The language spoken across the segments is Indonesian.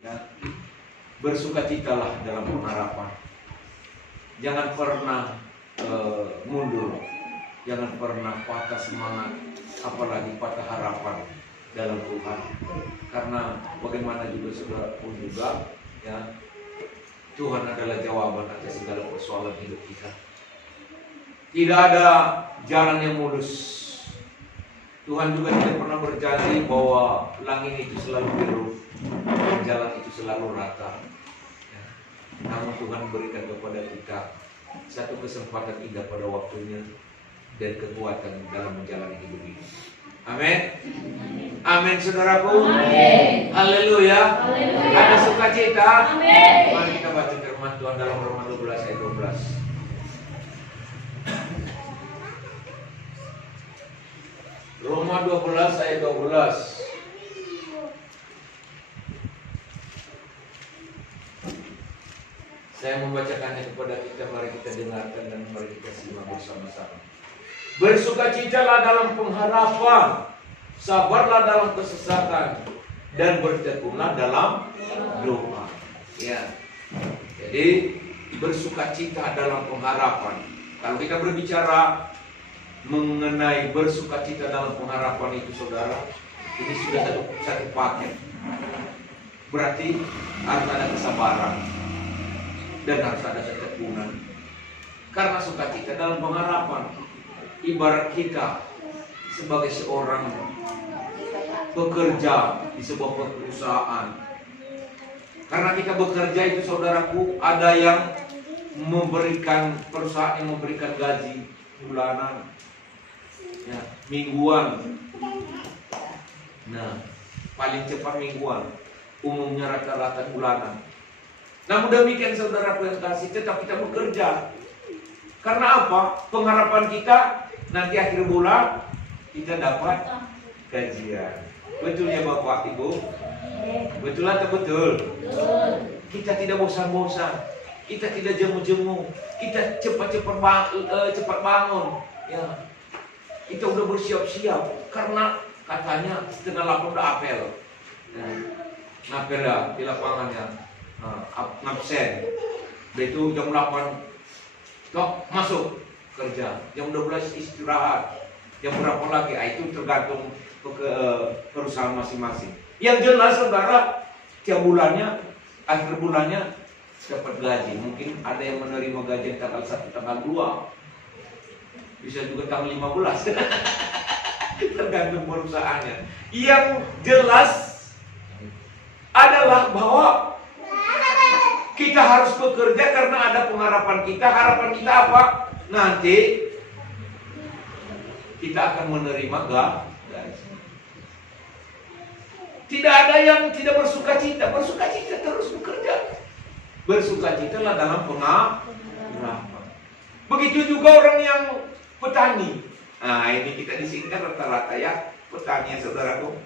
Ya, bersukacitalah dalam pengharapan. Jangan pernah mundur, jangan pernah patah semangat, apalagi patah harapan dalam Tuhan. Karena bagaimana juga saudara pun juga, ya, Tuhan adalah jawaban atas segala persoalan hidup kita. Tidak ada jalan yang mulus. Tuhan juga tidak pernah berjanji bahwa langit itu selalu biru dan jalan itu selalu rata. Ya. Namun Tuhan berikan kepada kita satu kesempatan indah pada waktunya dan kekuatan dalam menjalani hidup ini. Amin. Amin, saudaraku. Amin. Haleluya. Ada sukacita. Amin. Mari kita baca firman Tuhan dalam Roma 12 ayat 12. Roma 12 ayat 12. Saya membacakannya kepada kita, mari kita dengarkan dan mari kita simak bersama-sama. Bersukacitalah dalam pengharapan, sabarlah dalam kesesatan, dan bertekunlah dalam doa. Ya. Jadi bersukacita dalam pengharapan. Kalau kita berbicara mengenai bersukacita dalam pengharapan itu, saudara, ini sudah satu paket. Berarti harus ada kesabaran dan harus ada ketekunan. Karena sukacita dalam pengharapan ibarat kita sebagai seorang pekerja di sebuah perusahaan. Karena kita bekerja itu, saudaraku, ada yang memberikan, perusahaan yang memberikan gaji bulanan, ya, mingguan. Nah, paling cepat mingguan, umumnya rata-rata bulanan. Namun demikian, saudaraku yang kasih, tetap kita bekerja. Karena apa? Pengharapan kita nanti akhir bulan kita dapat gajian. Betul ya Bapak Ibu? Betul atau betul? Kita tidak bosan-bosan, kita tidak jemu-jemu, kita cepat bangun. Ya, kita udah bersiap-siap karena katanya setengah 8 udah apel. Apel ya di lapangannya, absen. Itu jam 8 tok masuk kerja, jam 12 istirahat, jam berapa lagi? Itu tergantung perusahaan masing-masing. Yang jelas, saudara, tiap bulannya, akhir bulannya dapat gaji. Mungkin ada yang menerima gaji tanggal 1, tanggal 2, bisa juga tanggal 15. Tergantung perusahaannya. Yang jelas adalah bahwa kita harus bekerja karena ada pengharapan kita. Harapan kita apa? Nanti kita akan menerima gaji. Tidak ada yang tidak bersukacita. Bersukacita terus bekerja. Bersukacitalah dalam pengharapan. Begitu juga orang yang petani. Nah, ini kita disingkat rata-rata ya, petani, saudaraku.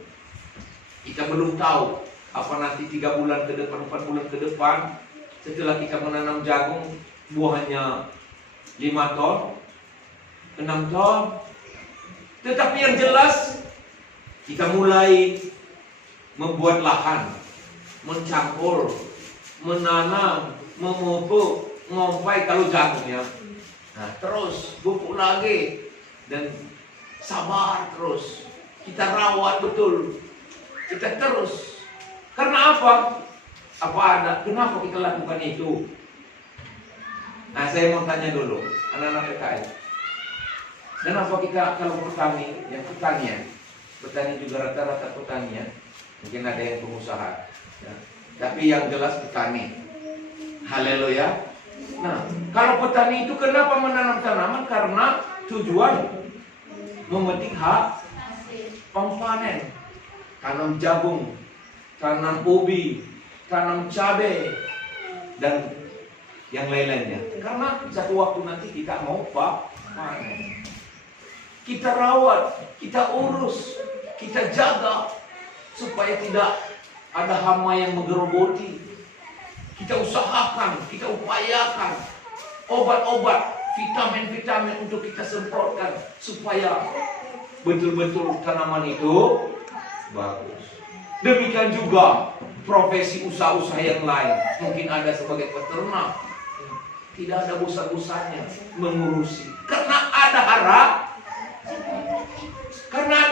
Kita belum tahu apa nanti 3 bulan ke depan, 4 bulan ke depan, setelah kita menanam jagung, buahnya 5 ton, 6 ton. Tetapi yang jelas, kita mulai membuat lahan, mencampur, menanam, memupuk, ngompai kalau jagungnya. Nah, terus pupuk lagi dan sabar terus. Kita rawat betul. Kita terus. Karena apa? Kenapa kita lakukan itu? Nah, saya mau tanya dulu, anak-anak PKS. Kenapa kita kalau petani, yang petani juga rata-rata petani ya. Mungkin ada yang pengusaha, ya. Tapi yang jelas petani. Haleluya. Nah, kalau petani itu kenapa menanam tanaman? Karena tujuan memetik panen. Tanam jagung, tanam ubi, tanam cabai, dan yang lain-lainnya. Karena satu waktu nanti kita mau panen. Kita rawat, kita urus, kita jaga supaya tidak ada hama yang menggerogoti. Kita usahakan, kita upayakan obat-obat, vitamin-vitamin untuk kita semprotkan supaya betul-betul tanaman itu bagus. Demikian juga profesi usaha-usaha yang lain. Mungkin ada sebagai peternak. Tidak ada bosan-bosannya mengurusi. Karena ada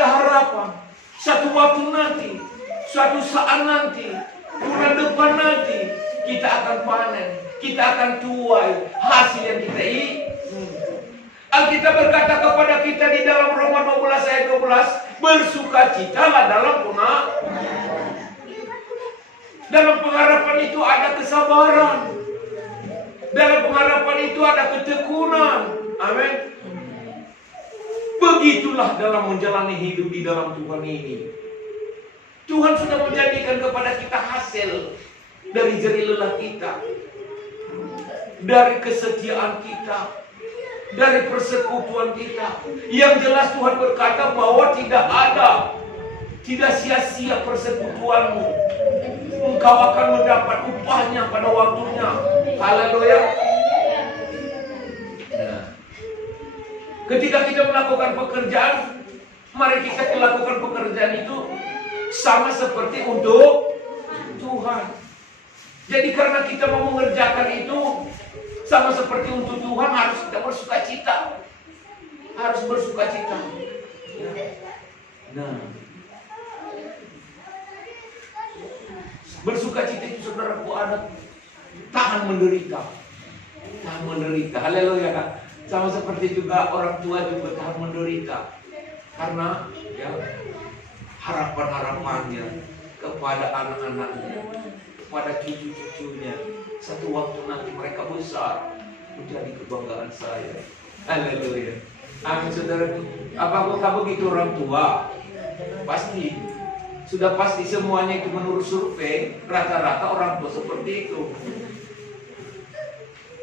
harapan. Satu waktu nanti, suatu saat nanti, bulan depan nanti, kita akan panen. Kita akan tuai hasil yang kita Alkitab berkata kepada kita di dalam Roma 12 ayat 12, bersukacitalah dalam dalam pengharapan itu ada kesabaran. Dalam pengharapan itu ada ketekunan. Amin. Begitulah dalam menjalani hidup di dalam Tuhan ini. Tuhan sudah menjanjikan kepada kita hasil dari jerih lelah kita, dari kesetiaan kita, dari persekutuan kita. Yang jelas Tuhan berkata bahwa tidak sia-sia persekutuanmu. Engkau akan mendapat upahnya pada waktunya. Haleluya. Nah, ketika kita melakukan pekerjaan, mari kita melakukan pekerjaan itu sama seperti untuk Tuhan. Jadi karena kita mau mengerjakan itu sama seperti untuk Tuhan, harus kita bersukacita. Harus bersukacita. Nah, bersukacita itu saudaraku ada tahan menderita. Tahan menderita. Haleluya. Sama seperti juga orang tua juga tahan menderita. Karena ya harapan-harapannya kepada anak-anaknya, kepada cucu-cucunya. Satu waktu nanti mereka besar menjadi kebanggaan saya. Haleluya. Amin saudaraku. Apakah begitu orang tua? Pasti. Sudah pasti semuanya itu menurut survei, rata-rata orang tua seperti itu.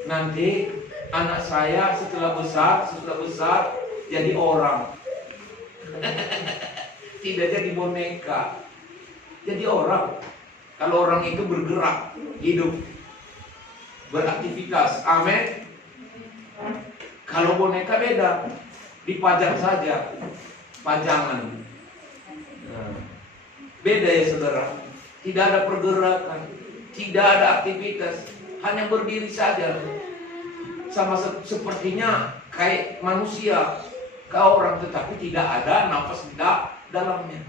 Nanti anak saya setelah besar jadi orang. Tidak jadi boneka. Jadi orang. Kalau orang itu bergerak, hidup, beraktivitas. Amin. Kalau boneka beda, dipajang saja, pajangan. Nah, beda ya saudara. Tidak ada pergerakan, tidak ada aktivitas, hanya berdiri saja. Sama sepertinya kayak manusia, kau orang, tetapi tidak ada nafas di dalamnya.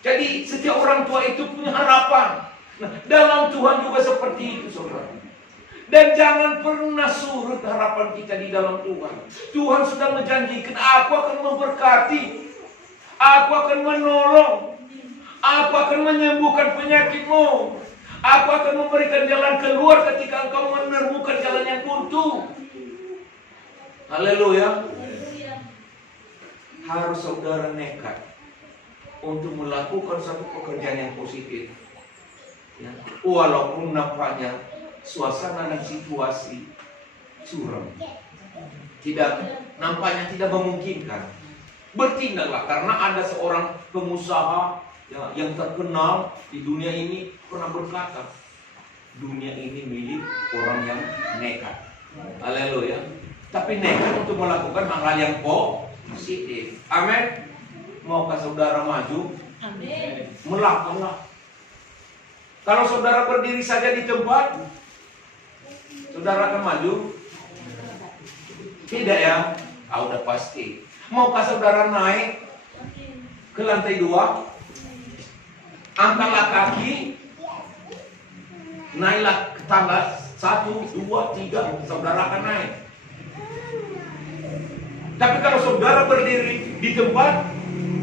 Jadi setiap orang tua itu punya harapan. Nah, dalam Tuhan juga seperti itu saudara. Dan jangan pernah surut harapan kita di dalam Tuhan. Tuhan sudah menjanjikan, aku akan memberkati, aku akan menolong, aku akan menyembuhkan penyakitmu, aku akan memberikan jalan keluar ketika engkau menemukan jalan yang buntu. Haleluya. Harus saudara nekat untuk melakukan satu pekerjaan yang positif. Ya. Walaupun nampaknya suasana dan situasi suram, nampaknya tidak memungkinkan, bertindaklah. Karena ada seorang pengusaha ya, yang terkenal di dunia ini pernah berkata, dunia ini milik orang yang nekat. Haleluya. Tapi nekat untuk melakukan hal-hal yang positif. Amin. Maukah saudara maju? Amin. Melakukanlah. Kalau saudara berdiri saja di tempat, saudara akan maju? Tidak ya? Udah pasti. Maukah saudara naik ke lantai 2? Angkatlah kaki, naiklah ke tangga 1, 2, 3, saudara akan naik. Tapi kalau saudara berdiri di tempat,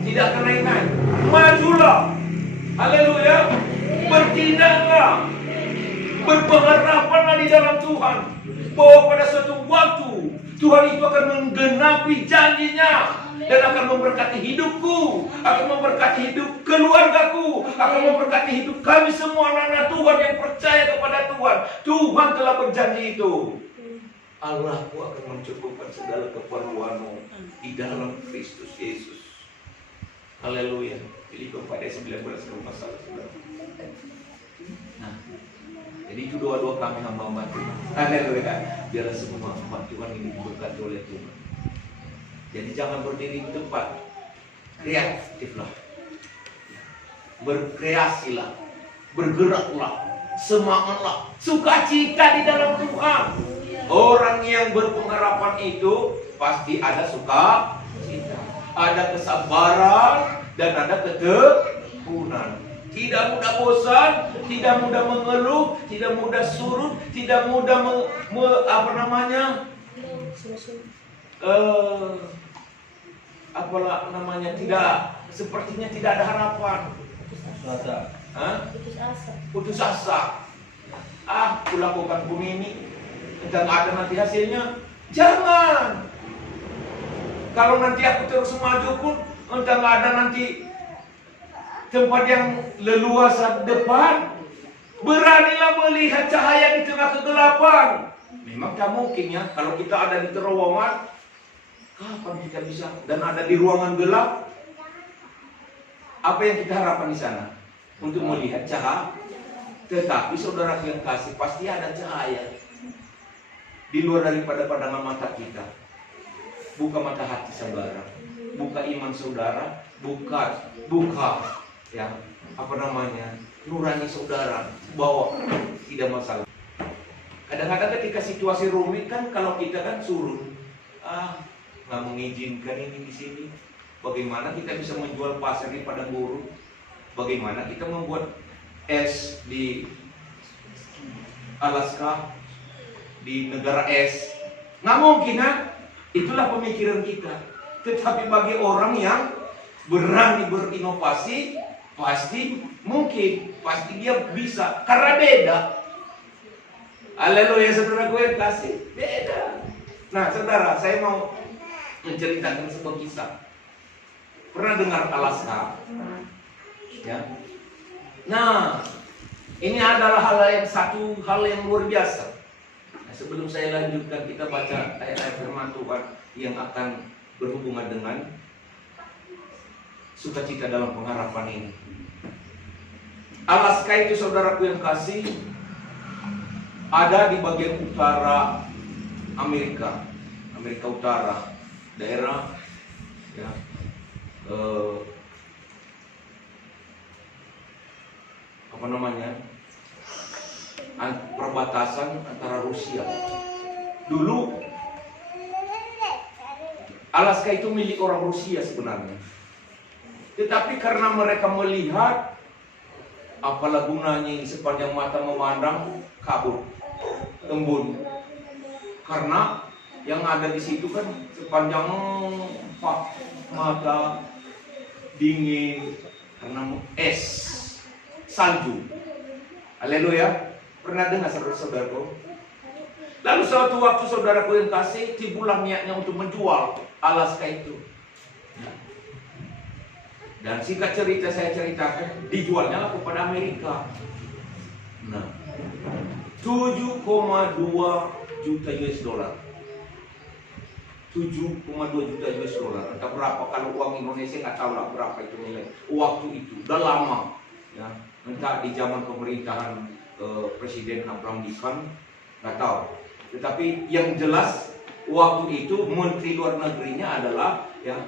tidak akan naik-naik. Majulah. Haleluya. Bertindaklah. Berpengharapanlah di dalam Tuhan, bahwa pada suatu waktu Tuhan itu akan menggenapi janjinya dan akan memberkati hidupku, akan memberkati hidup keluargaku, akan memberkati hidup kami semua anak-anak Tuhan yang percaya kepada Tuhan. Tuhan telah berjanji itu. Allahku akan mencukupkan segala keperluanmu di dalam Kristus Yesus. Haleluya. Filipi 4:19 masalah saudara. Nah, jadi itu doa-doa kami hamba-hamba Tuhan. Haleluya. Biarlah semua hamba Tuhan ini diberkati oleh Tuhan. Jadi jangan berdiri di tempat. Kreatiflah. berkreasilah, bergeraklah, semangatlah, sukacita di dalam Tuhan. Orang yang berpengharapan itu pasti ada sukacita, ada kesabaran, dan ada ketekunan. Tidak mudah bosan, tidak mudah mengeluh, tidak mudah surut, tidak mudah tidak, sepertinya tidak ada harapan. Putus asa. Kulakukan pun ini, dan ada nanti hasilnya. Jangan. Kalau nanti aku terus maju pun, entah nggak ada nanti tempat yang leluasa depan. Beranilah melihat cahaya di tengah kegelapan. Memang tak mungkin ya, kalau kita ada di terowongan, kapan kita bisa? Dan ada di ruangan gelap, apa yang kita harapkan di sana? Untuk melihat cahaya. Tetapi saudara yang kasih, pasti ada cahaya di luar daripada pandangan mata kita. Buka mata hati saudara, buka iman saudara, buka ya, nurani saudara, bawa, tidak masalah. Kadang-kadang ketika situasi rumit kan, kalau kita kan surut, nggak mengizinkan ini di sini. Bagaimana kita bisa menjual pasir di padang gurun? Bagaimana kita membuat es di Alaska, di negara es? Nggak mungkin kan? Itulah pemikiran kita. Tetapi bagi orang yang berani berinovasi, pasti mungkin, pasti dia bisa, karena beda. Haleluya saudara, gue kasih beda. Nah saudara, saya mau menceritakan sebuah kisah. Pernah dengar Alaska? Ya. Nah, ini adalah satu hal yang luar biasa. Nah, sebelum saya lanjutkan, kita baca ayat-ayat firman Tuhan yang akan berhubungan dengan sukacita dalam pengharapan ini. Alaska itu saudaraku yang kasih, ada di bagian utara Amerika Utara, daerah ya, perbatasan antara Rusia. Dulu Alaska itu milik orang Rusia sebenarnya. Tetapi karena mereka melihat apalah gunanya ini, sepanjang mata memandang kabut, embun. Karena yang ada di situ kan sepanjang mata dingin karena es, salju. Haleluya. Pernah dengar saudara-saudaraku? Lalu suatu waktu saudaraku yang kasih timbullah niatnya untuk menjual Alaska itu. Dan singkat cerita saya ceritakan, dijualnya kepada Amerika. Nah, 7,2 juta US dollar. 7,2 juta US dollar. Entah berapa, kalau uang Indonesia nggak tahu lah berapa itu nilai. Waktu itu udah lama, ya. Entah di zaman pemerintahan Presiden Abraham Lincoln, nggak tahu. Tetapi yang jelas waktu itu Menteri Luar Negerinya adalah ya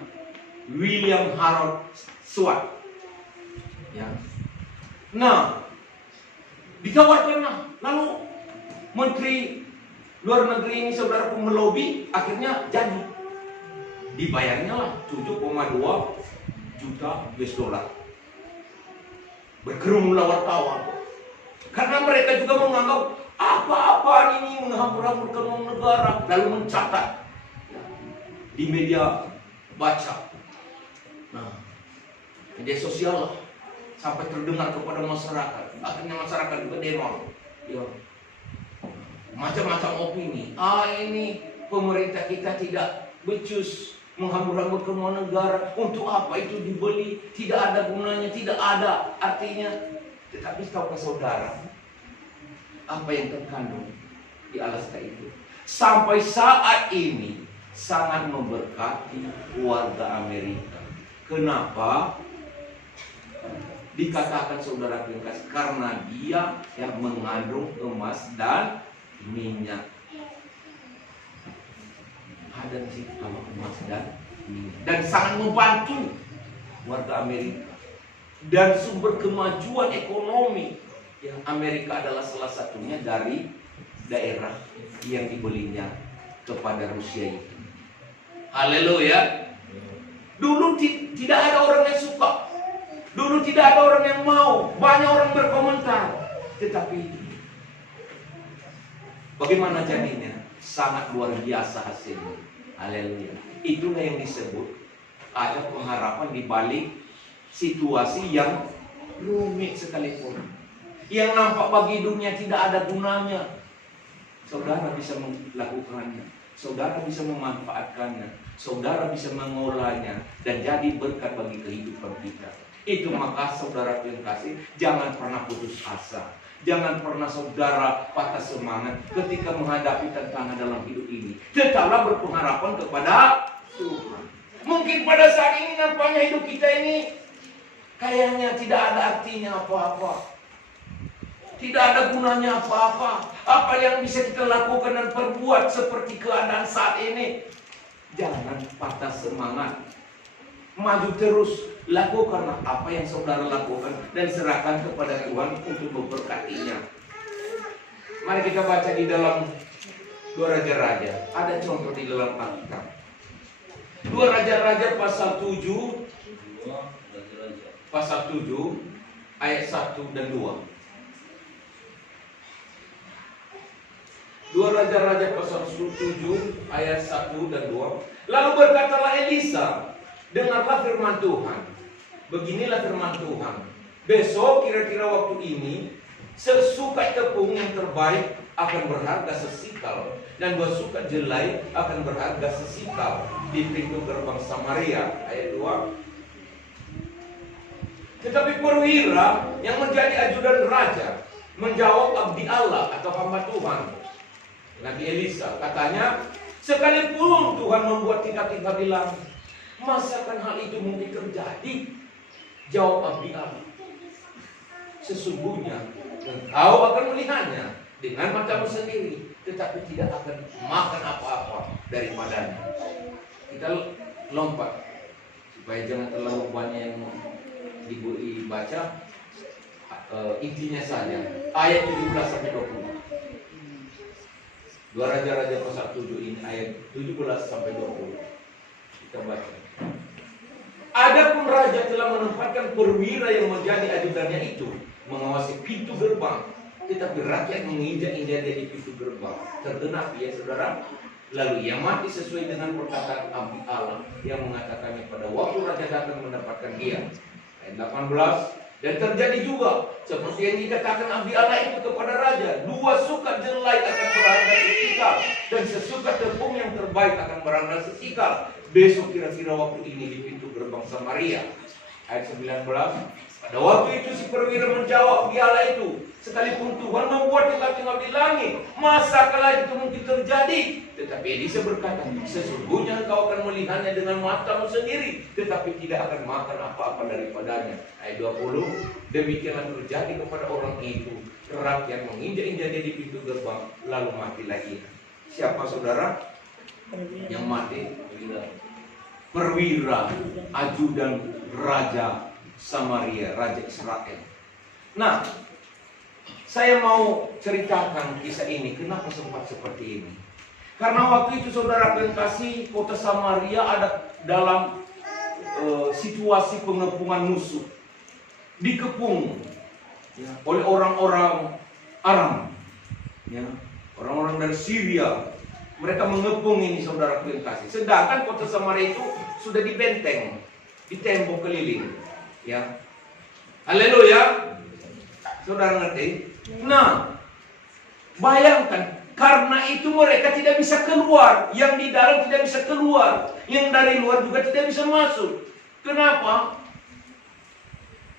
William Harold Swart. Ya. Nah, ditawarkan lalu Menteri Luar Negeri ini saudara melobi, akhirnya jadi. Dibayarnya lah 7,2 juta US dollar. Berkerumunan wartawan. Karena mereka juga menganggap apa-apaan ini menghambur-hamburkan uang negara, lalu mencatat di media baca. Nah, media sosial lah, sampai terdengar kepada masyarakat. Akhirnya masyarakat juga demo. Ya. Macam-macam opini. Ini pemerintah kita tidak becus menghambur-hamburkan uang negara. Untuk apa itu dibeli? Tidak ada gunanya, tidak ada artinya. Tetapi tahukah saudara apa yang terkandung di Alaska itu? Sampai saat ini sangat memberkati warga Amerika. Kenapa? Dikatakan saudara kasih, karena dia yang mengandung emas dan minyak. Ada di situ emas dan minyak, dan sangat membantu warga Amerika. dan sumber kemajuan ekonomi. Yang Amerika adalah salah satunya dari daerah yang dibelinya kepada Rusia itu. Haleluya. Dulu tidak ada orang yang suka. Dulu tidak ada orang yang mau. Banyak orang berkomentar. Tetapi bagaimana jadinya? Sangat luar biasa hasilnya. Haleluya. Itulah yang disebut ada pengharapan di balik situasi yang rumit sekalipun. Yang nampak bagi dunia tidak ada gunanya. Saudara bisa melakukannya. Saudara bisa memanfaatkannya. Saudara bisa mengolahnya. Dan jadi berkat bagi kehidupan kita. Itu maka saudara yang kasih, jangan pernah putus asa. Jangan pernah saudara patah semangat ketika menghadapi tantangan dalam hidup ini. Tetaplah berpengharapan kepada Tuhan. Mungkin pada saat ini nampaknya hidup kita ini kayaknya tidak ada artinya apa-apa. Tidak ada gunanya apa-apa. Apa yang bisa kita lakukan dan perbuat seperti keadaan saat ini. Jangan patah semangat. Maju terus. Lakukanlah apa yang saudara lakukan dan serahkan kepada Tuhan untuk memberkatinya. Mari kita baca di dalam 2 Raja-Raja. Ada contoh di dalam Alkitab. 2 Raja-Raja pasal 7 ayat 1 dan 2. 2 Raja-Raja pasal 7 ayat 1 dan 2. Lalu berkatalah Elisa, dengarlah firman Tuhan. Beginilah firman Tuhan. Besok kira-kira waktu ini, sesukat tepung yang terbaik akan berharga sesikal, dan 2 sukat jelai akan berharga sesikal di pintu gerbang Samaria. Ayat 2. Tetapi perwira yang menjadi ajudan raja menjawab abdi Allah atau hamba Tuhan, Nabi Elisa, katanya, sekalipun Tuhan membuat tingkat-tingkat di langit, masakan hal itu mungkin terjadi? Jawab abdi Allah, sesungguhnya engkau akan melihatnya dengan matamu sendiri, tetapi tidak akan makan apa-apa daripadanya. Kita lompat supaya jangan terlalu banyak yang dibaca. Intinya saja ayat 17 sampai 20. 2 Raja-Raja pasal 7 ini ayat 17 sampai 20. Kita baca. Adapun raja telah menempatkan perwira yang menjadi ajudannya itu mengawasi pintu gerbang, tetapi rakyat menginjak-injak dia di pintu gerbang. Tergenap ya saudara. Lalu ia mati sesuai dengan perkataan abdi Allah yang mengatakannya pada waktu raja datang mendapatkan dia. Ayat 18. Dan terjadi juga seperti yang dikatakan abdi Allah itu kepada raja, 2 sukat jelai akan berharga sesikal, dan sesukat tepung yang terbaik akan berharga sesikal. Besok kira-kira waktu ini di pintu gerbang Samaria. Ayat 19. Pada waktu itu si perwira menjawab abdi Allah itu, sekalipun Tuhan membuat tingkat-tingkat di langit, masa kala itu mungkin terjadi? Tetapi Elisa berkata, sesungguhnya engkau akan melihatnya dengan matamu sendiri, tetapi tidak akan makan apa-apa daripadanya. Ayat 20. Demikianlah terjadi kepada orang itu. Rakyat menginjak-injak dia di pintu gerbang, lalu matilah ia. Siapa saudara yang mati? Perwira ajudan raja Samaria, raja Israel. Nah, saya mau ceritakan kisah ini. Kenapa sempat seperti ini? Karena waktu itu saudara kasih, kota Samaria ada dalam situasi pengepungan musuh. Dikepung ya, oleh orang-orang Aram, ya, orang-orang dari Syria. Mereka mengepung ini saudara kasih. Sedangkan kota Samaria itu sudah dibenteng, di tembok keliling. Ya, haleluya, saudara ngerti? Nah, bayangkan, karena itu mereka tidak bisa keluar. Yang di dalam tidak bisa keluar, yang dari luar juga tidak bisa masuk. Kenapa?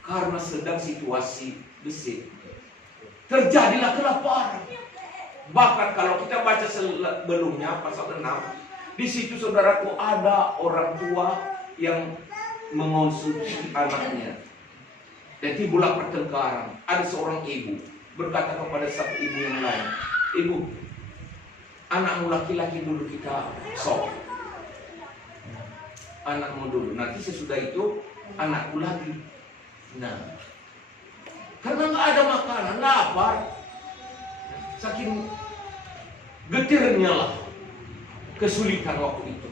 Karena sedang situasi besi. Terjadilah kelaparan. Bahkan kalau kita baca sebelumnya pasal 6, di situ saudaraku ada orang tua yang mengonsumsi anaknya. Dan timbullah pertengkaran. Ada seorang ibu berkata kepada satu ibu yang lain, ibu, anakmu laki-laki dulu kita sok. Anakmu dulu, nanti sesudah itu anakku lagi. Nah, karena nggak ada makanan, lapar. Saking getirnya lah kesulitan waktu itu.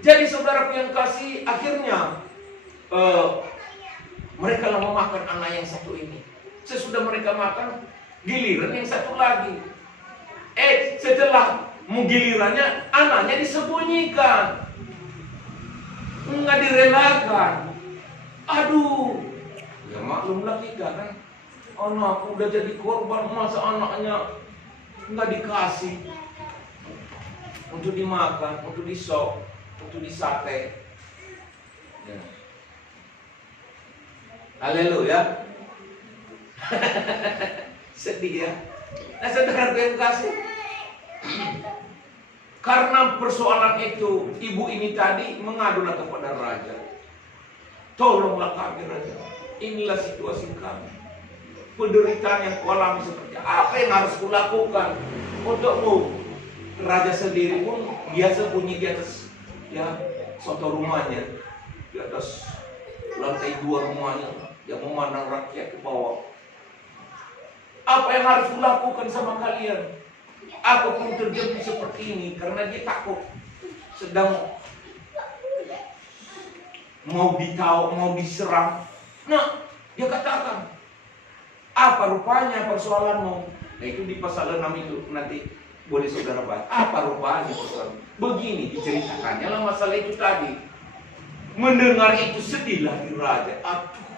Jadi saudaraku yang kasih, akhirnya mereka lah memakan anak yang satu ini. Sesudah mereka makan, giliran yang satu lagi. Setelah gilirannya, anaknya disembunyikan, nggak direlakan. Aduh, ya maklumlah kita kan, anakku udah jadi korban, masa anaknya nggak dikasih untuk dimakan, untuk disop, untuk disate. Ya. Haleluya. Sedih ya. Nah, saudara yang kasih, karena persoalan itu, ibu ini tadi mengadulah kepada raja. Tolonglah kami raja, inilah situasi kami, penderitaan yang kualami seperti apa yang harus kulakukan untukmu. Raja sendiri pun dia sembunyi di atas ya soto rumahnya, di atas lantai 2 rumahnya, yang memandang rakyat ke bawah. Apa yang harus kulakukan sama kalian? Aku pun terjadi seperti ini karena dia takut, sedang mau diserang. Nah, dia katakan, apa rupanya persoalanmu? Nah, itu di pasal 6 itu nanti boleh saudara baca. Apa rupanya persoalan? Begini diceritakannya lah masalah itu tadi. Mendengar itu sedihlah di raja. Aduh,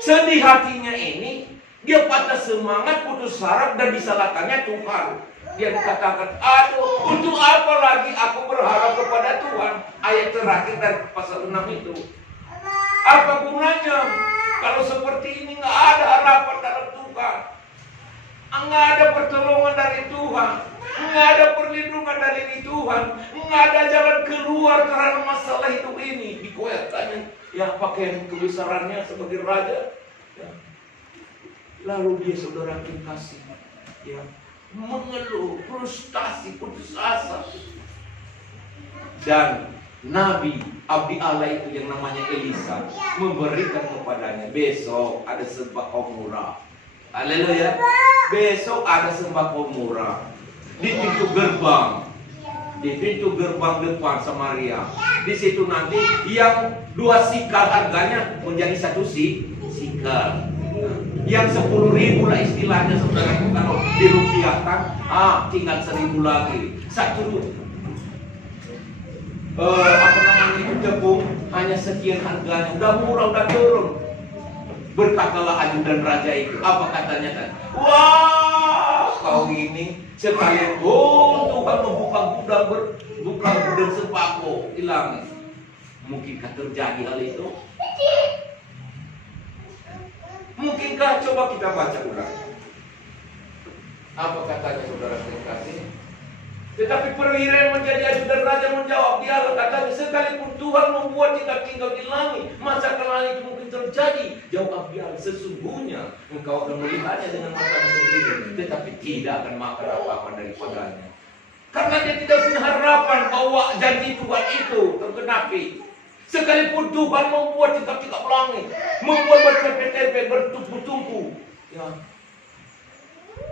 sedih hatinya ini. Dia patah semangat, putus harap, dan disalahkannya Tuhan. Dia dikatakan, aduh, untuk apa lagi aku berharap kepada Tuhan? Ayat terakhir dari pasal 6 itu. Apa gunanya? Kalau seperti ini nggak ada harapan dalam Tuhan, nggak ada pertolongan dari Tuhan, nggak ada perlindungan dari Tuhan, nggak ada jalan keluar karena masalah hidup ini. Dikoyakkannya, ya pakaian kebesarannya sebagai raja. Ya. Lalu dia saudara kasih, ya, mengeluh, frustasi, putus asa. Dan Nabi Abdi Allah itu yang namanya Elisa memberikan kepadanya, besok ada sembako murah. Haleluya. Besok ada sembako murah di pintu gerbang. Di pintu gerbang depan Samaria. Di situ nanti yang 2 sikal harganya menjadi 1 sikal. Yang 10.000 lah istilahnya saudara, kalau dirupiahkan, tinggal 1.000 lagi. Itu tepung hanya sekian harganya, udah murah, udah turun. Berkatalah ajudan raja itu, apa katanya kan? Wah, kau ini sekalipun Tuhan membuka gudang sembako hilang. Mungkinkah terjadi hal itu? Mungkinkah? Coba kita baca ulang. Apa katanya saudara kasih? Tetapi perwira yang menjadi ajudan raja menjawab, dia katanya, sekalipun Tuhan membuat kita tinggal di langit, masa hal itu mungkin terjadi? Jawab dia, sesungguhnya engkau akan melihatnya dengan matamu sendiri, tetapi tidak akan makan apa-apa daripadanya. Karena dia tidak punya harapan bahwa janji Tuhan itu tergenapi. Sekalipun Tuhan membuat tingkap-tingkap langit, membuat bertepe-tepe, bertumpu-tumpu, ya,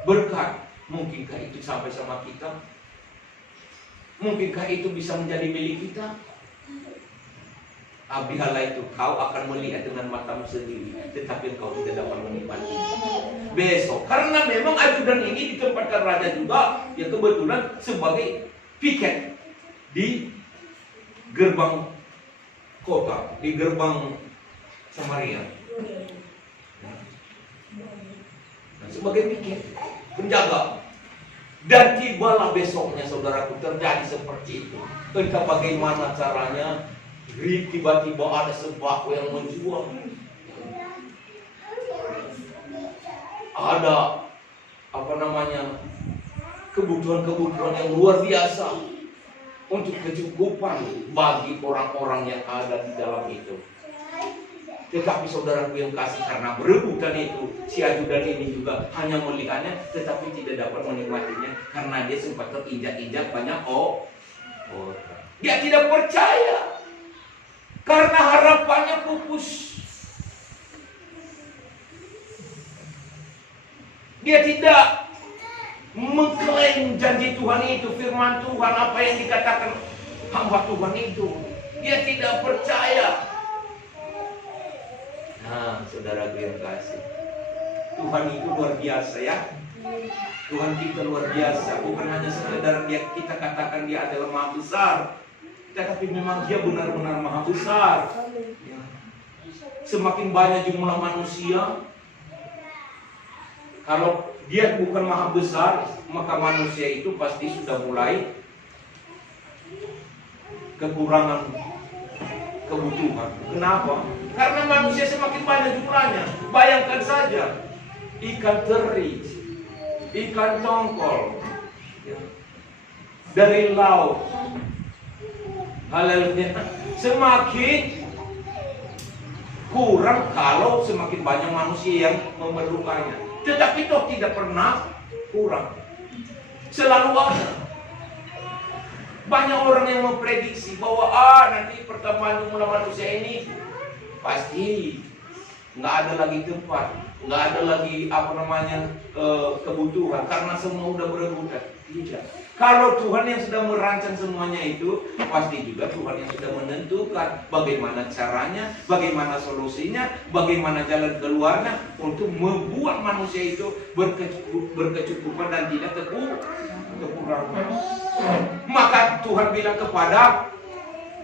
berkat, mungkinkah itu sampai sama kita? Mungkinkah itu bisa menjadi milik kita? Abdi Allah itu, kau akan melihat dengan matamu sendiri, tetapi engkau tidak dapat menikmati. Besok, karena memang ajudan ini ditempatkan raja juga, ya kebetulan sebagai piket di gerbang kota, di gerbang Samaria. Nah, sebagai piket, penjaga. Dan tibalah besoknya saudaraku terjadi seperti itu. Entah bagaimana caranya, tiba-tiba ada sembako yang menjual. Ada kebutuhan-kebutuhan yang luar biasa untuk kecukupan bagi orang-orang yang ada di dalam itu. Tetapi saudaraku yang kasih, karena berebutan itu, si ajudan ini juga hanya melihatnya tetapi tidak dapat menikmatinya karena dia sempat terinjak-injak banyak dia tidak percaya karena harapannya tidak pupus. Dia tidak mengklaim janji Tuhan itu, firman Tuhan, apa yang dikatakan hamba Tuhan itu. Dia tidak percaya. Nah, saudara yang kasih, Tuhan itu luar biasa ya. Tuhan kita luar biasa. Bukan hanya sekedar kita katakan dia adalah maha besar, tetapi memang dia benar-benar maha besar. Ya. Semakin banyak jumlah manusia, kalau dia bukan maha besar, maka manusia itu pasti sudah mulai kekurangan kebutuhan. Kenapa? Karena manusia semakin banyak jumlahnya. Bayangkan saja, ikan teri, ikan tongkol dari laut, haleluya, semakin kurang kalau semakin banyak manusia yang memerlukannya. Tetapi toh tidak pernah kurang, selalu ada. Banyak orang yang memprediksi bahwa nanti pertambahan jumlah manusia ini pasti nggak ada lagi tempat, nggak ada lagi kebutuhan karena semua udah berebutan. Tidak. Kalau Tuhan yang sudah merancang semuanya itu, pasti juga Tuhan yang sudah menentukan bagaimana caranya, bagaimana solusinya, bagaimana jalan keluarnya untuk membuat manusia itu berkecukupan dan tidak kekurangan. Maka Tuhan bilang kepada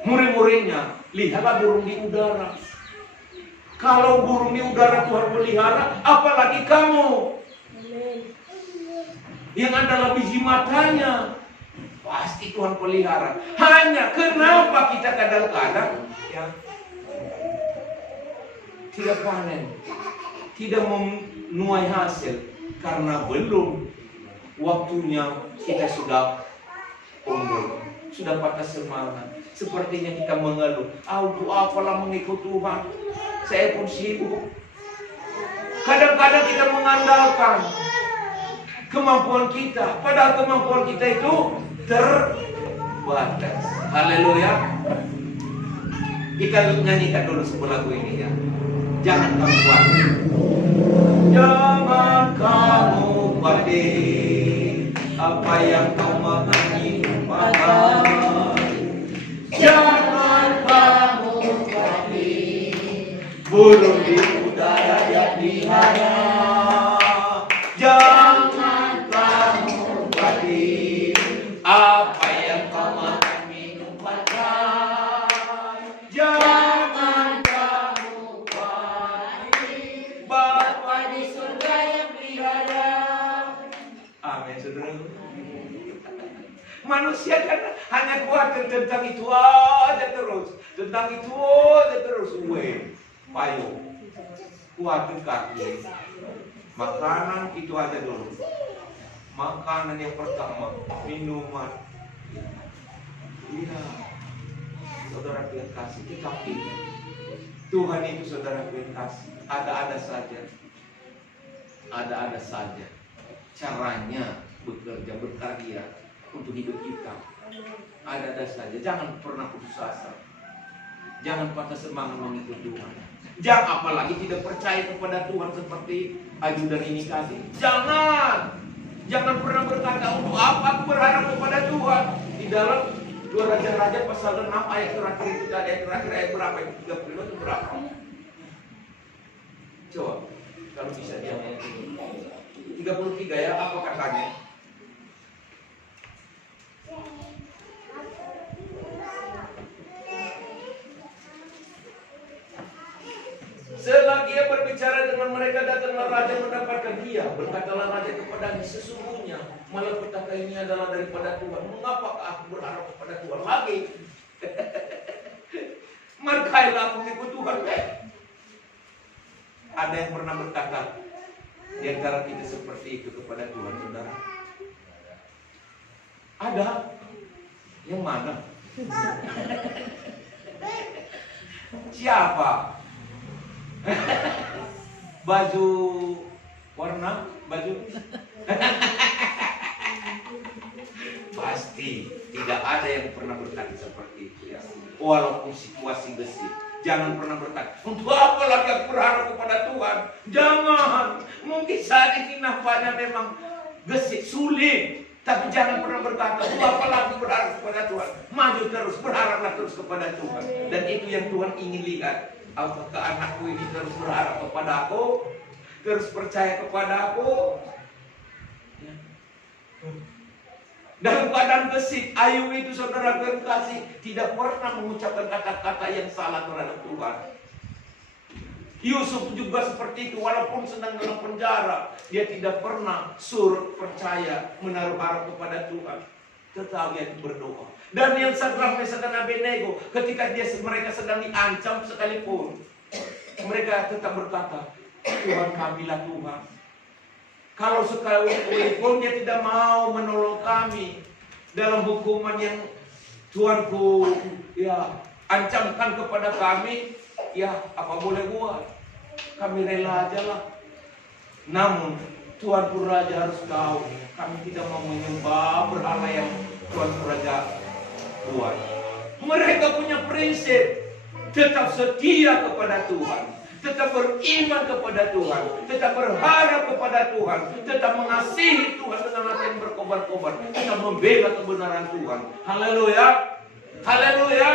murid-muridnya, lihatlah burung di udara. Kalau burung di udara Tuhan pelihara, apalagi kamu yang adalah biji matanya, pasti Tuhan pelihara. Hanya kenapa kita kadang-kadang tidak panen, tidak menuai hasil, karena belum waktunya. Kita sudah umur, sudah patah semangat. Sepertinya kita mengeluh, untuk apalah mengikut Tuhan, saya pun sibuk. Kadang-kadang kita mengandalkan kemampuan kita, padahal kemampuan kita itu terbatas. Haleluya. Kita nyanyikan dulu sebuah lagu ini ya. Jangan kamu khawatir, jangan kamu khawatir, apa yang kau makan lupakan. Jangan kamu khawatir, burung di udara dia pelihara. Jangan kamu khawatir, apa yang kau makan minum pakai. Jangan kamu khawatir, Bapa di surga yang pelihara. Amin, saudara. Manusia kan hanya khawatir tentang itu aja terus, tentang itu aja terus. Payung, khawatir kaki. Makanan itu aja dulu. Makanan yang pertama, minuman. Iya, saudara yang kasih. Tetapi Tuhan itu saudara yang kasih. Ada-ada saja. Ada-ada saja caranya bekerja, berkarya untuk hidup kita. Ada-ada saja. Jangan pernah putus asa. Jangan patah semangat mengikut Tuhan. Jangan apalagi tidak percaya kepada Tuhan seperti ajudan ini tadi. Jangan pernah berkata, untuk apa aku berharap kepada Tuhan. Di dalam 2 Raja-Raja pasal 6 ayat terakhir itu tadi, ayat terakhir ayat berapa itu? 32 itu berapa? Coba kalau bisa dia 33 ya, apa katanya? Selagi ia berbicara dengan mereka, datanglah raja mendapatkan dia. Berkatalah raja kepadanya, sesungguhnya malapetaka ini adalah daripada Tuhan. Mengapakah aku berharap kepada Tuhan lagi? Markailah aku ikut Tuhan. Ada yang pernah berkata di antara kita seperti itu kepada Tuhan, saudara? Ada? Yang mana? Siapa? Baju warna baju pasti tidak ada yang pernah berkata seperti itu ya, walaupun situasi gesit. Jangan pernah berkata, untuk apa lagi aku berharap kepada Tuhan? Jangan. Mungkin saat ini nampaknya memang gesit, sulit. Tapi jangan pernah berkata, untuk apa lagi berharap kepada Tuhan? Maju terus, berharaplah terus kepada Tuhan. Dan itu yang Tuhan ingin lihat. Apakah anakku ini terus berharap kepada aku? Terus percaya kepada aku? Ya. Dalam keadaan gesit, Ayub itu saudara kasih tidak pernah mengucapkan kata-kata yang salah terhadap Tuhan. Yusuf juga seperti itu, walaupun sedang dalam penjara, dia tidak pernah surut percaya menaruh harap kepada Tuhan. Tetapi dia berdoa. Dan yang Sadrak, Mesak dan Abednego, ketika mereka sedang diancam sekalipun, mereka tetap berkata, Tuhan kamilah Tuhan. Kalau sekalipun dia tidak mau menolong kami dalam hukuman yang Tuhanku ancamkan kepada kami, apa boleh buat? Kami rela aja lah. Namun Tuhanku Raja harus tahu, kami tidak mau menyembah berhala yang Tuhanku Raja buat. Mereka punya prinsip tetap setia kepada Tuhan, tetap beriman kepada Tuhan, tetap berharap kepada Tuhan, tetap mengasihi Tuhan dengan hati yang berkobar-kobar, tetap membela kebenaran Tuhan. Haleluya, haleluya.